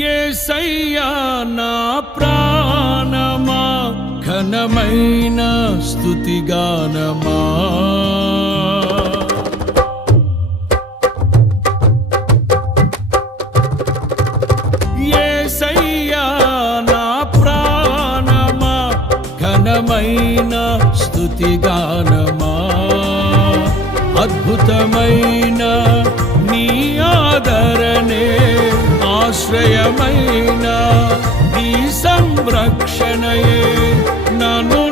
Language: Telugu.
యేసయ్యా నా ప్రాణమా ఘనమైన స్తుతిగానమా యేసయ్యా నా ప్రాణమా ఘనమైన స్తుతిగానమా అద్భుతమైన నీ ఆదరణే ఆశ్రయమైన నీ సంరక్షణయే నన్ను